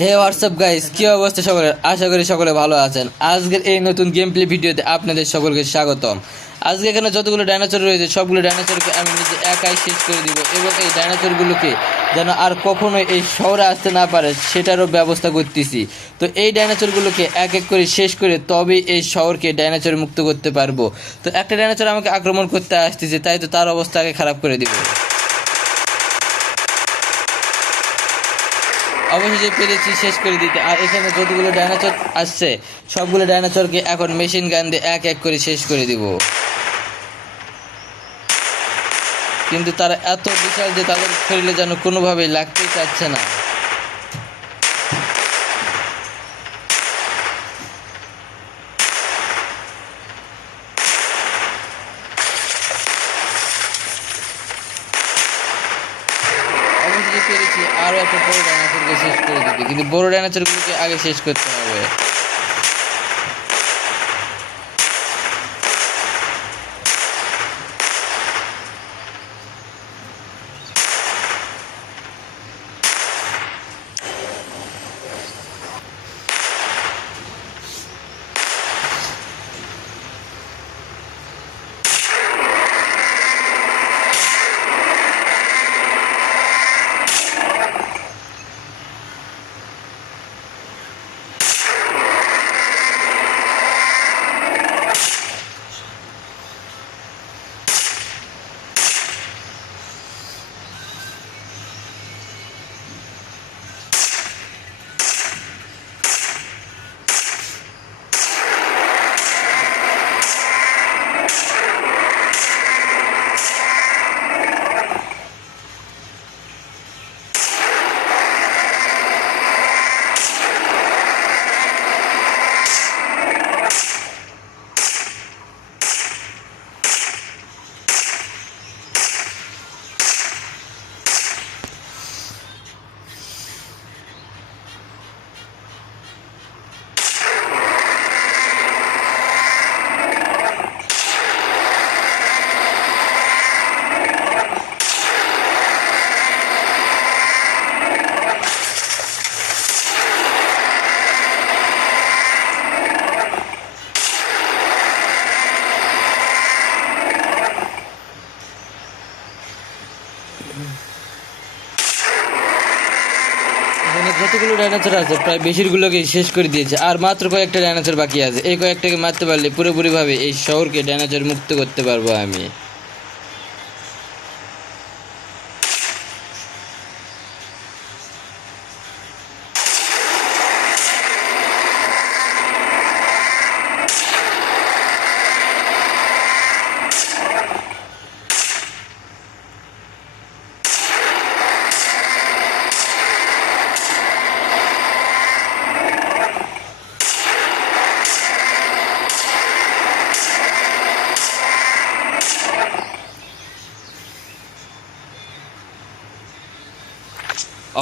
হে WhatsApp guys, কি অবস্থা সকলের? আশা করি সকলে ভালো আছেন। আজকের এই নতুন গেম প্লে ভিডিওতে আপনাদের সকলকে স্বাগতম। আজকে এখানে যতগুলো ডাইনোসর রয়েছে সবগুলো ডাইনোসরকে আমি নিজে একাই শেষ করে দিব এবং এই ডাইনোসরগুলোকে যেন আর কখনো এই শহরে আসতে না পারে সেটারও ব্যবস্থা করতেছি। তো এই ডাইনোসরগুলোকে এক এক করে শেষ করে তবেই এই শহরকে ডাইনোসর মুক্ত করতে পারবো। তো একটা ডাইনোসর আমাকে আক্রমণ করতে আসতেছে, তাই তো তার অবস্থা আগে খারাপ করে দিব। অবশেষে পেরেছি শেষ করে দিতে। আর এখানে যতগুলো ডাইনোসর আসছে সবগুলো ডাইনোসরকে এখন মেশিন গান দিয়ে এক এক করে শেষ করে দিব। কিন্তু তারা এত বিশাল যে তাদের শরীরে যেন কোনোভাবেই লাগতেই চাচ্ছে না। অবশেষে পেরেছি আরও একটা বড় ডাইনোসরকে শেষ করে দিতে, কিন্তু বড় ডাইনোসরগুলোকে আগে শেষ করতে হবে। এখানে যতগুলো ডাইনোসর আছে প্রায় বেশিরগুলোকে শেষ করে দিয়েছে, আর মাত্র কয়েকটা ডাইনোসর বাকি আছে। এই কয়েকটাকে মারতে পারলে পুরোপুরিভাবে এই শহরকে ডাইনোসর মুক্ত করতে পারবো আমি।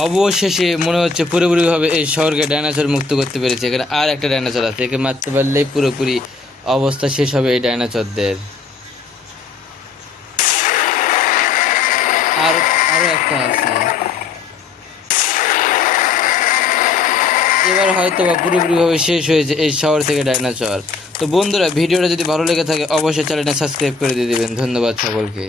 অবশেষে মনে হচ্ছে পুরোপুরিভাবে এই শহরকে ডাইনোসর মুক্ত করতে পেরেছে। এখানে আর একটা ডাইনোসর আছে, একে মারতে পারলেই পুরোপুরি অবস্থা শেষ হবে এই ডাইনোসরদের। আর আরও একটা আছে, এবার হয়তো বা পুরোপুরিভাবে শেষ হয়েছে এই শহর থেকে ডাইনোসর। তো বন্ধুরা, ভিডিওটা যদি ভালো লেগে থাকে অবশ্যই চ্যানেলটা সাবস্ক্রাইব করে দিয়ে দেবেন। ধন্যবাদ সকলকে।